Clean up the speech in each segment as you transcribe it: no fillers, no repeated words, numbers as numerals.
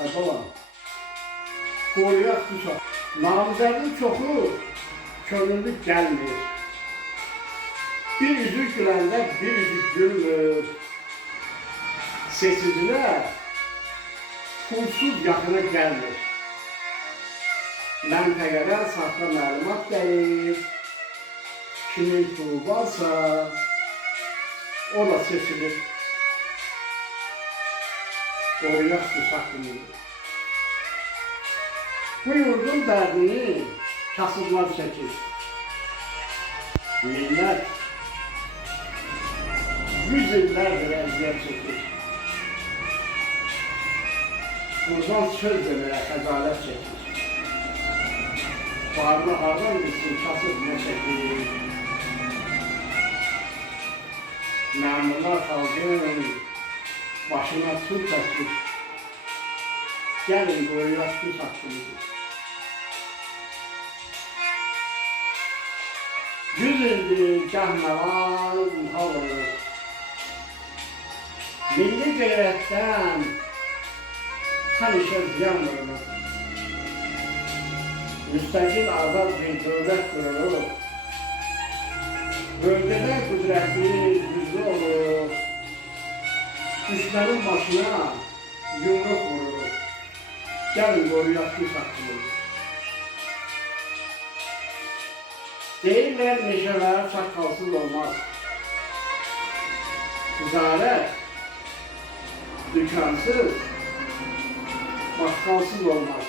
Balam, qoruyaq tutaq. Namizədin çoxu könüllü gəlmir. Bir üzük güləndə bir üzük gülmür. Seçicilər pulsuz yaxına gəlmir. Məntəqədən saxta məlumat gəlir. Kimin pulu varsa o da seçilir. Qoruyaq tutaq bunu. Bu yurdun dərdini kasıblar çəkir. Millət 100 illərdir əziyyət çəkir. Buradan söz deməyə xəcalət çəkir. Bağırma hardan bilsin, kasıb nə çəkir. Məmurlar xalqın başına tül çəkir. Gəlin qoruyaq tül haqqımızı. 100 ildir gah məval olur. Milli qeyrətdən həmişə ziyan vurulur. Müstəqil azad bir dövlət qurulur. Bölgədə qüdrətli, güclü olur. Düşmənin başına yumruq vurur. Gəlin qoruyaq tül haqqımızı. Deyirlər meşələr çaqqalsız olmaz. Ticarət dükansız, bakkalsız olmaz.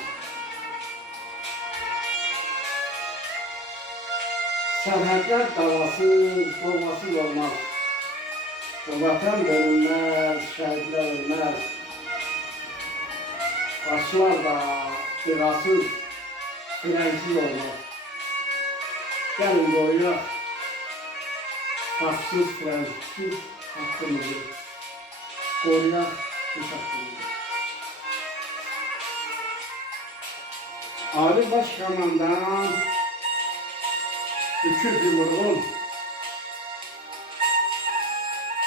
Sərhədlər davasız, olmasız olmaz. Vatan bölünməz, şəhidlər ölməz. Başlar da firasız, frensiz olmaz. Gəlin qoruyaq başsız, frensiz haqqımızı. Qoruyaq bu haqqımızı. Ali Baş Komandan 300 yumruğun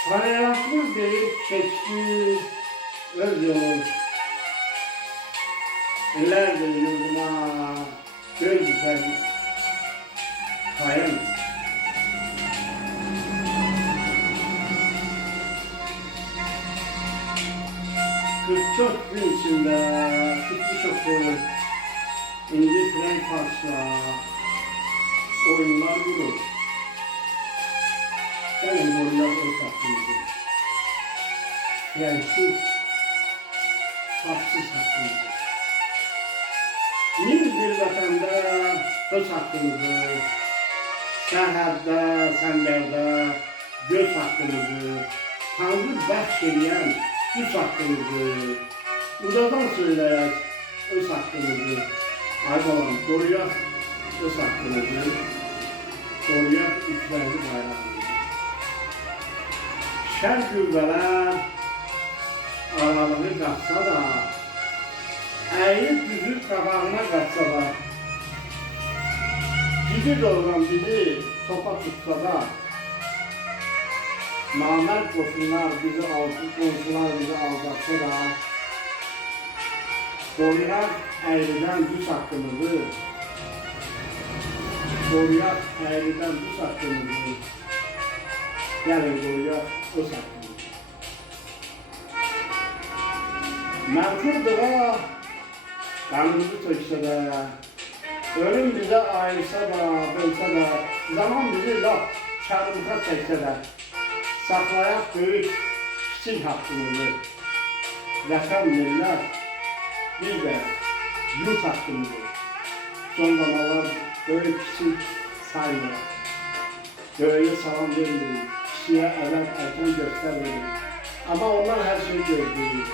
tolerantımız deyib seçti öz yolu. İllərdir yurduma göz güzel hayal. 44 gün içinde tutmuş okul, İnci Frank Park'la oyunlar kurur. Gelin oyunlar öz hakkımızı. Prensiz, haksız hakkımızı. Min bir vatanda söz hakkımızı, sərhəddə, səngərdə göz hakkımızı, Tanrı bəxş edən üç hakkımızı, uzadan söyləyək öz hakkımızı. Ay balam, qoruyaq öz hakkımızı, qoruyaq üçlərli bayrağımızı. Şər qüvvələr aralığı qaçsa da, əyib düzüb qabağına qaçsa da, gidid olan bizi topa tutsa da, namərd qoşunlar bizi aldatsa da, qoruyaq əyridən düz haqqımızı, qoruyaq əyridən düz haqqımızı, gəlin qoruyaq öz haqqımızı. Mənfurduğa qanımızı töksə də, ölüm bizə ayırsa da, bölsə də, zaman bizi laf çarmıxa çəksə də, saxlayaq böyük, kiçik haqqımızı, vətən millət, bir də yurt haqqımızı. Son zamanlar böyük, kiçik saymır. Böyüye salam vermiyor, kişiyə ələt ərkən göstərmiyor. Amma onlar hər şeyi gözləyir.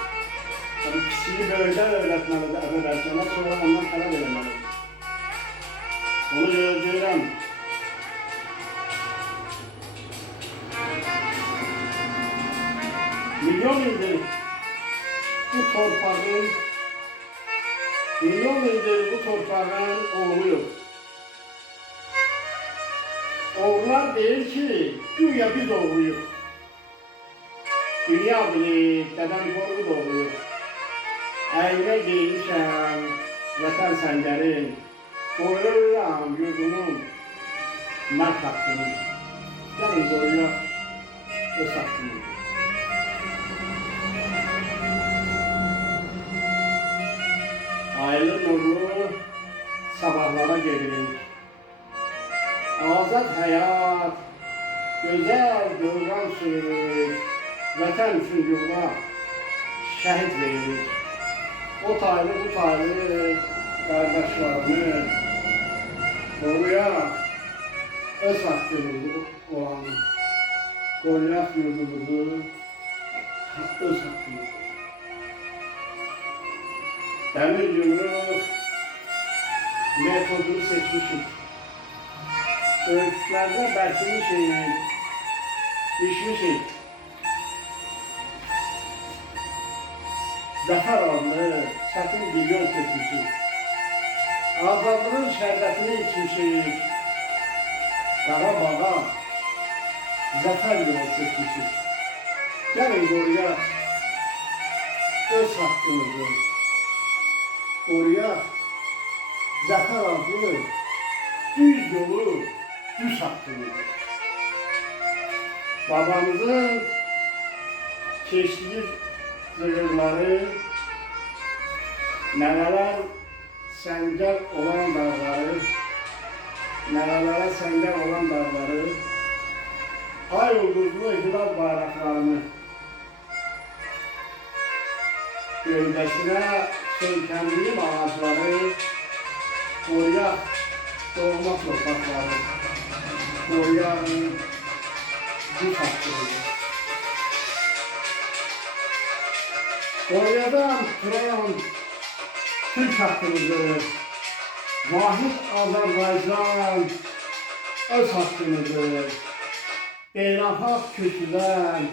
Yani kişiyi böyüdən öğretməlidir, ələt ərkənə, sonra ondan tələb eləməlidir. Onu gözləyirəm. Milyon ildir bu torpağın oğlu yok. Oğullar deyir ki, güya biz oğluyuz. Dünya bilir, Dədəm Qorqud oğluyuz. Əynə giymişəm vətən səngəri, qoyuram yurdumun mərd haqqını. Gəlin qoruyaq öz haqqını. Hayırlı nurlu sabahlara gelirik. Azad həyat, gözəl dövran sürürük. Vətən üçün yurda şəhid veririk. O taylı bu taylı qardaşlarını qoruyaq öz haqqımızı olan, qoruyaq yurdumuzu öz haqqımızı. Dəmir yumruq metodunu seçmişik. Ölçülərdə bərkimişik, düşmüşük. Zəfər adlı çətin bir yol seçmişik. Azadlığın şərbətini içmişik. Qarabağa zəfər yolu seçmişik. Gəlin qoruyaq öz haqqımızı. Qoruyaq zəfər adlı düz yolu, düz haqqımızı. Babamızın keçdiyi zığırları, nəvələr səngər olan dağları, nəvələrə səngər olan dağları, ay ulduzlu hilal bayraqlarını, gövdəsinə söykəndiğim ağaçları, qoruyaq doğma torpaqları, qoruyaq düz haqqımızı. Qoruyacağım, tuturam Türk haqqımızı, vahid Azərbaycan öz haqqımızı, beynəlxalq kürsüdən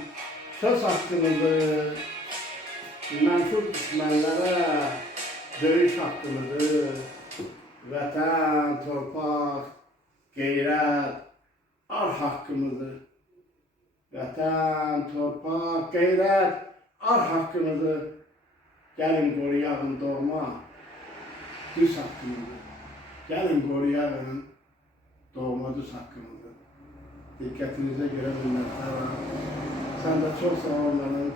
söz haqqımızı, mənfur düşmənlərə döyüş haqqımızı, vətən, torpaq, qeyrət, ar haqqımızı, vətən, torpaq, qeyrət, ar haqqımızı gəlin qoruyağın doğma düz haqqımızı. Gəlin qoruyağın doğma düz haqqımızı. Diqqətinizə görə minnətdarım. Sən də çox sağ ol mənim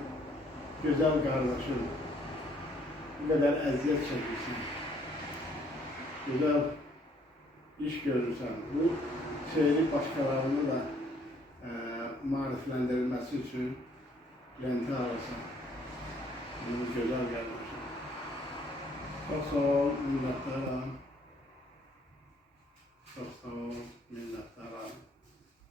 gözəl qardaşım. Bu qədər əziyyət çəkirsən. Gözəl iş görürsən. Bu şehri başqalarını da marifləndirilməsi üçün rəntə alırsan. Bunu gözəl qardaşım. Çox sağ ol, minnətdarım.